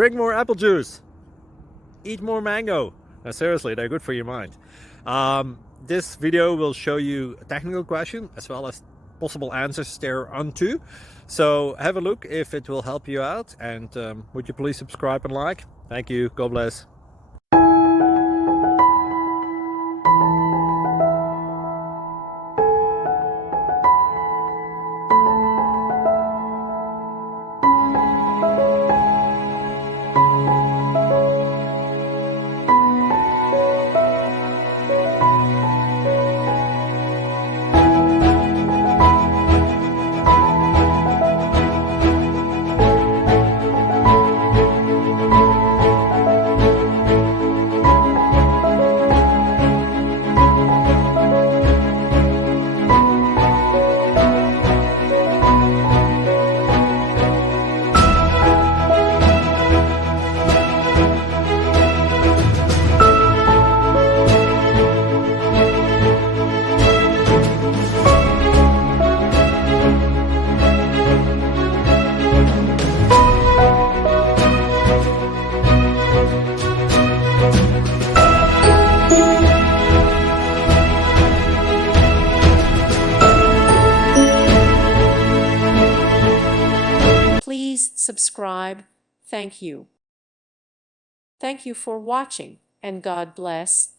Drink more apple juice. Eat more mango. No, seriously, they're good for your mind. This video will show you a technical question as well as possible answers thereunto. So have a look if it will help you out, and would you please subscribe and like? Thank you. God bless. Please subscribe. Thank you. Thank you for watching, and God bless.